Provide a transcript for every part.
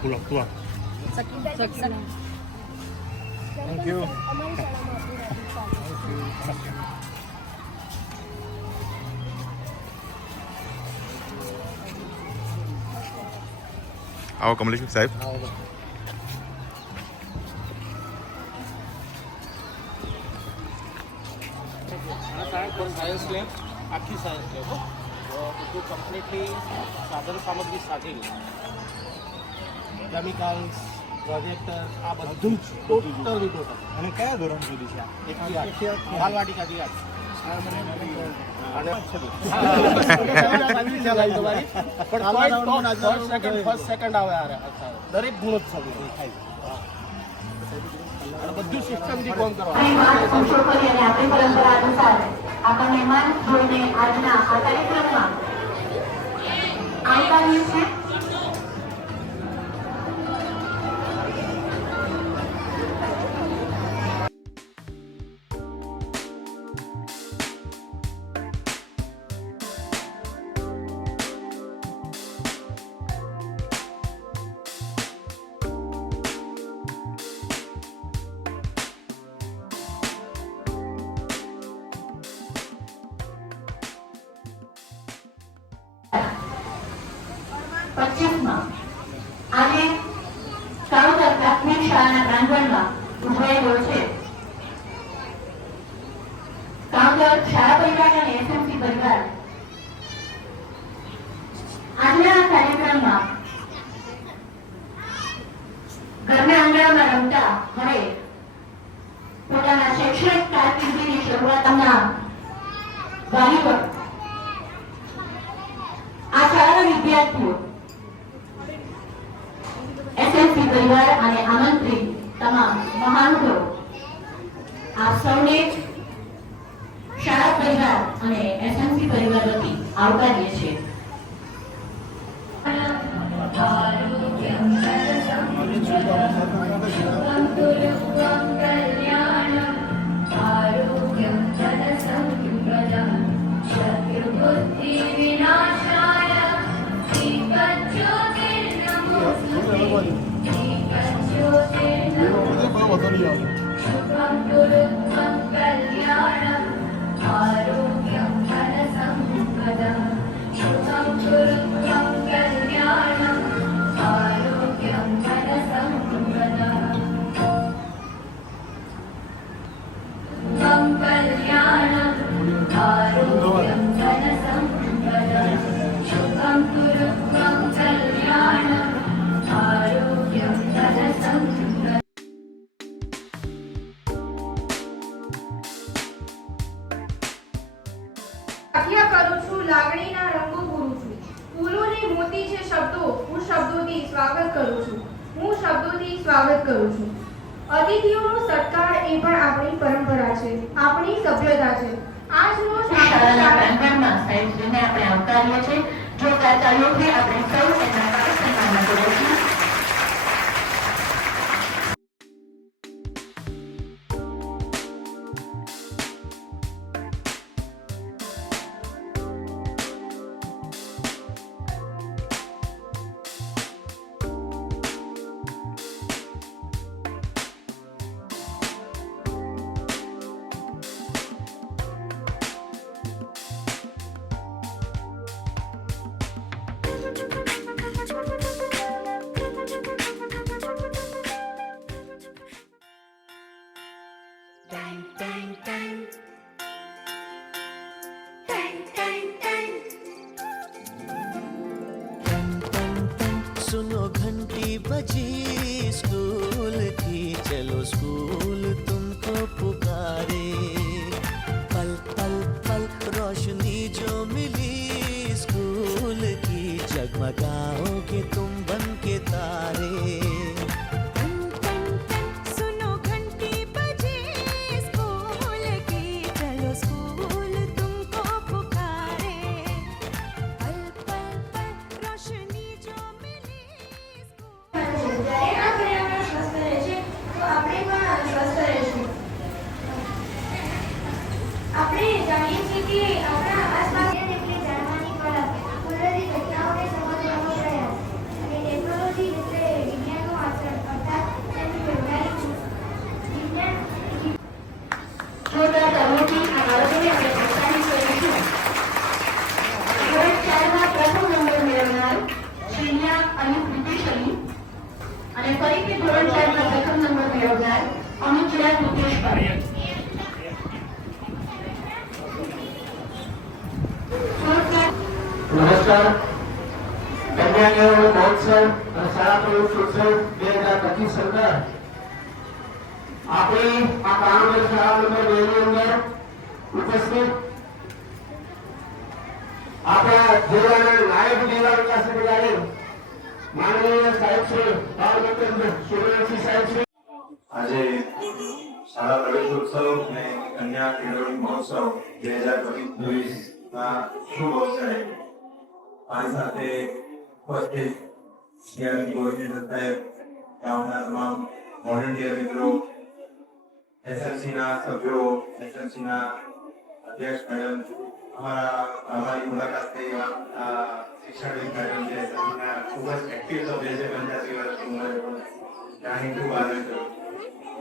pulang tua. Thank you. આવો કમલેશ સાહેબ. Science lab આખી સાયન્સ લેબ બધું કમ્પ્લીટલી સાધન સામગ્રી સાથે કેમિકલ્સ પ્રોજેક્ટર આ બધું જ ટોટલી ટોટલ. અને કયા ધોરણ સુધી છે? બાલવાટિકાથી આઠ. ફર્સ્ટ સેકન્ડ આવે દરેક ગુણોત્સવ બધું સિસ્ટમથી કામ કરવાનું. આપણી પરંપરા અનુસાર આપણા મહેમાન જોઈને આજના આ કાર્યક્રમમાં આવકાર્યું છે. આજે સાઉથ પ્રાથમિક શાળાના પ્રાંગણમાં ઉજવાયેલો છે. સાઉથ શાળા પરિવાર અને એસએમસી પરિવાર આજના આ કાર્યક્રમમાં ઘરના આંગણામાં રમતા હવે પોતાના શૈક્ષણિક કારકિર્દીની શરૂઆતના વાલીઓ આ શાળાના વિદ્યાર્થીઓ એસએમસી પરિવાર અને આમંત્રિત તમામ મહાનુભાવો આપ સૌને શાળા પરિવાર અને એસએમસી પરિવાર વતી આવકારીએ છીએ. લાગણીના રંગો પૂરું છું. ફૂલોને મોતી છે શબ્દો, હું શબ્દોથી સ્વાગત કરું છું. અતિથિઓનો સત્કાર એ પણ આપણી પરંપરા છે, આપણી સભ્યતા છે. આજનો શાળાના પ્રાંગણમાં સાહેબને આપણે આવકારીએ છીએ. જોરદાર તાળીઓથી આપણે સૌ તેમના સન્માન કરીએ છીએ. सुनो घंटी बजी स्कूल की, चलो स्कूल तुमको पुकारे. पल पल पल रोशनी जो मिली स्कूल की, जगमगाओगे तुम बन के तारे. આપણે જાણીએ છીએ કે આપણા આસપાસ એટલે જાણવાની કળા, કુદરતી ઘટનાઓને સમજવાનો પ્રયાસ અને ટેકનોલોજી એટલે વિજ્ઞાનનું આચરણ અર્થાત તેનું વ્યવહારિક વિજ્ઞાન. જોરદાર તાળીઓથી આ બાળકોને આપણે પ્રોત્સાહિત કરીશું. ધોરણ 4 માં પ્રથમ નંબર મેળવનાર શ્રીન્યા અનુપ રૂપેશ અલી અને ફરીથી ધોરણ 4 માં પ્રથમ નંબર મેળવનાર અનુચિરા રૂપેશભાઈ. નમસ્કાર. કન્યા મહોત્સવ અને શાળા પ્રવેશ ઉત્સવ 2025 અંદર આપણી આ કાનોદર શાળા નંબર 2 ની અંદર ઉપસ્થિત આપણા જિલ્લાના નાયબ જિલ્લા વિકાસ અધિકારી માનનીય સાહેબ શ્રી બાળમંત્ર સુરેશસિંહ સાહેબ શ્રી આજે શાળા પ્રવેશ ઉત્સવ અને કન્યા કેળવણી મહોત્સવ 2025 ના શુભ અવસરે મારી સાથે ઉપસ્થિત સીઆરપી કોઓર્ડિનેટર સાહેબ, ગામના તમામ વોલન્ટિયર મિત્રો, એસએમસી ના સભ્યો, એસએમસી ના અધ્યક્ષ મેડમ, અમારી મુલાકાત થઈ શિક્ષણ મેડમ જે એસએમસી ના ખૂબ જ એક્ટિવ સભ્ય છે, 85 વર્ષની ઉંમરે પણ જાણી ખૂબ આનંદ થયો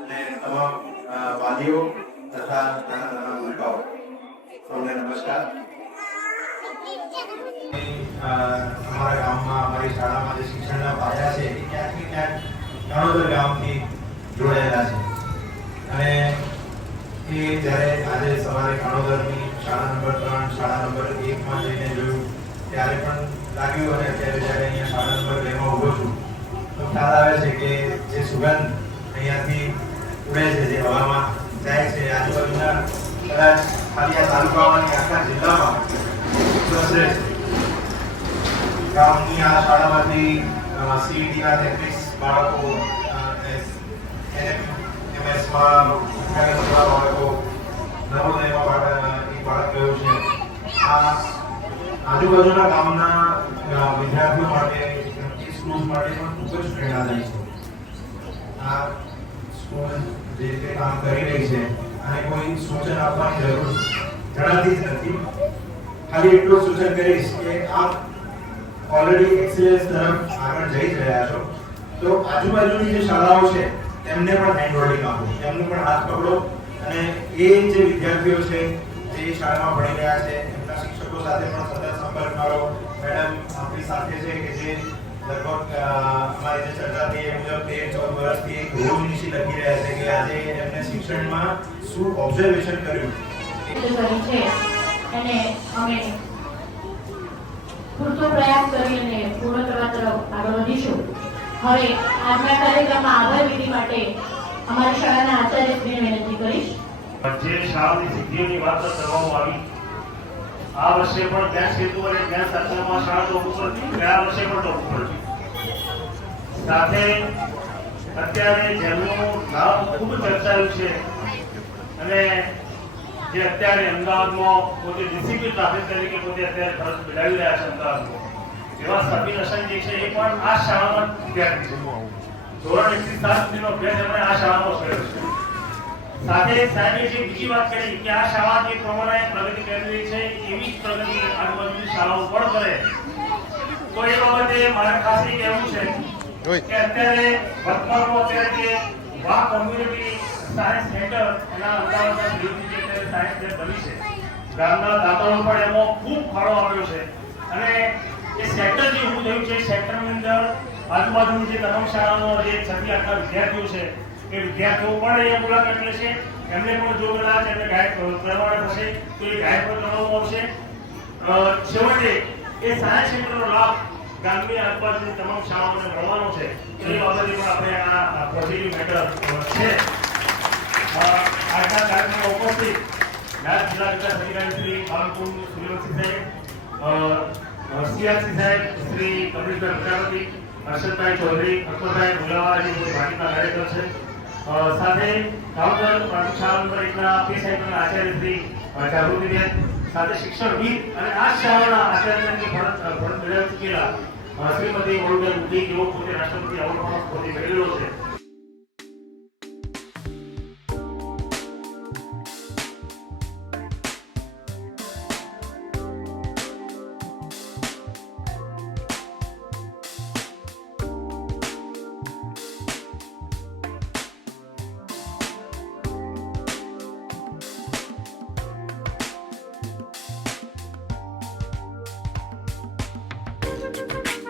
અને તમામ વાલીઓ તથા નાના નાના ભૂલકાઓ સૌને નમસ્કાર. અમારા ગામમાં અમારી શાળામાં જે શિક્ષણના પાયા છે એ ક્યાંક ને ક્યાંક કાનોદર ગામથી જોડાયેલા છે અને એ જ્યારે આજે સવારે કાનોદરની શાળા નંબર 3 શાળા નંબર 1 માં જઈને જોયું ત્યારે પણ લાગ્યું અને અત્યારે જ્યારે અહીંયા શાળા નંબર 2 માં ઊભો છું તો ખ્યાલ આવે છે કે જે સુગંધ અહીંયાથી ઉડે છે, જે હવામાં જાય છે, આજુબાજુના કદાચ ખાલી આ તાલુકામાં આખા જિલ્લામાં પ્રસરે છે. ગામની આ શાળામાંથી સીઈટીના 33 બાળકો, એમએસમાં બાળકો, નવોદયમાં એક બાળક ગયું છે. આ આજુબાજુના ગામના વિદ્યાર્થીઓ માટે, સ્કૂલ માટે પણ ખૂબ જ પ્રેરણાદાયી છે. આ સ્કૂલ જે રીતે કામ કરી રહી છે અને કોઈ સૂચન આપવાની જરૂર જણાતી જ નથી. ખાલી એટલું સૂચન કરીશ કે આપ ઓલરેડી એક્સેલન્સ તરફ આગળ જઈ રહ્યા છો તો આજુબાજુની જે શાળાઓ છે તેમને પણ હેન્ડ હોલ્ડિંગ આપો, એમનું પણ હાથ પકડો અને એ જે વિદ્યાર્થીઓ છે જે શાળામાં ભણી રહ્યા છે એમના શિક્ષકો સાથે પણ સતત સંપર્કમાં રહો. મેડમ આપણી સાથે છે કે જે લગભગ અમારી જે ચર્ચા થઈ એ મુજબ 13-14 વર્ષથી એક રોજનીશી લખી રહ્યા છે કે આજે એમને શિક્ષણમાં શું ઓબ્ઝર્વેશન કર્યું છે અને અમે પૂરતો પ્રયાસ કરી અને પૂર્ણ કરવા તરફ આગળ વધીશું. હવે આજના કાર્યક્રમમાં આભાર વિધિ માટે અમારી શાળાના આચાર્યશ્રીને વિનંતી કરીશ. જે શાળાની સિદ્ધિઓની વાત કરવામાં આવી, આ વર્ષે પણ જ્ઞાન સેતુ અને જ્ઞાન શાસ્ત્રમાં શાળા ટોપ ઉપર હતી, ગયા વર્ષે પણ ટોપ ઉપર હતી. સાથે અત્યારે જેમનું નામ ખૂબ ચર્ચાયું છે અને જે અત્યારે અમદાવાદમાં પોતે ડિસિપ્લિન ટ્રાફિક તરીકે પોતે અત્યારે ફરજ બજાવી રહ્યા છે અમદાવાદમાં, એવા સબીર હસન જે છે એ પણ આ શાળામાં વિદ્યાર્થી છે. ધોરણ 1 થી 7 સુધીનો અભ્યાસ એમણે આ શાળામાં કર્યો છે. સાથે સાહેબે જે બીજી વાત કરી કે આ શાળા જે પ્રમાણે પ્રગતિ કરી રહી છે એવી જ પ્રગતિ આજુબાજુની શાળાઓ પણ કરે, તો એ બાબતે મારે ખાસ એ કહેવું છે કે અત્યારે વર્તમાનમાં અત્યારે જે વાહ કોમ્યુનિટી સાયન્સ સેન્ટર એના અમદાવાદના વિરુદ્ધ જે સાયન્સ લેબ બની છે, ગામના દાતાઓ પણ એમાં ખૂબ ફાળો આપ્યો છે અને એ સેન્ટર જે ઊભું થયું છે, સેન્ટરની અંદર આજુબાજુની જે તમામ શાળાનો જે 6 થી 8 વિદ્યાર્થીઓ છે એ વિદ્યાર્થીઓ પણ અહીંયા મુલાકાત લેશે, એમને પણ જો કદાચ એમને ગાઈડ કરવાના થશે તો એ ગાઈડ પણ કરવામાં આવશે. છેવટે એ સાયન્સ સેન્ટરનો લાભ ગામની આજુબાજુની તમામ શાળાઓને મળવાનો છે, તો એ બાબતે પણ આપણે આ પોઝિટિવ મેટર છે. આજના કાર્યક્રમમાં ઉપસ્થિત નાયબ જિલ્લા વિકાસ અધિકારી શ્રી પાલનપુર સુરેશસિંહ સાહેબ, સીઆરસી સાહેબ શ્રી કમલેશભાઈ પ્રજાપતિ, હર્ષદભાઈ ચૌધરી, અકબરભાઈ ભુલાવા જે ભાજપના કાર્યકર છે, સાથે કાઉન્ટર પ્રાથમિક શાળા નંબર 1 ના પી સાહેબના આચાર્ય શ્રી જાગૃતિબેન, સાથે શિક્ષણવિદ અને આ શાળાના આચાર્ય તરીકે ફરજ બજાવી ચૂકેલા શ્રીમતી વરુબેન મુદી, જેઓ પોતે રાષ્ટ્રપતિ એવોર્ડ પણ પોતે મેળવેલો છે. છે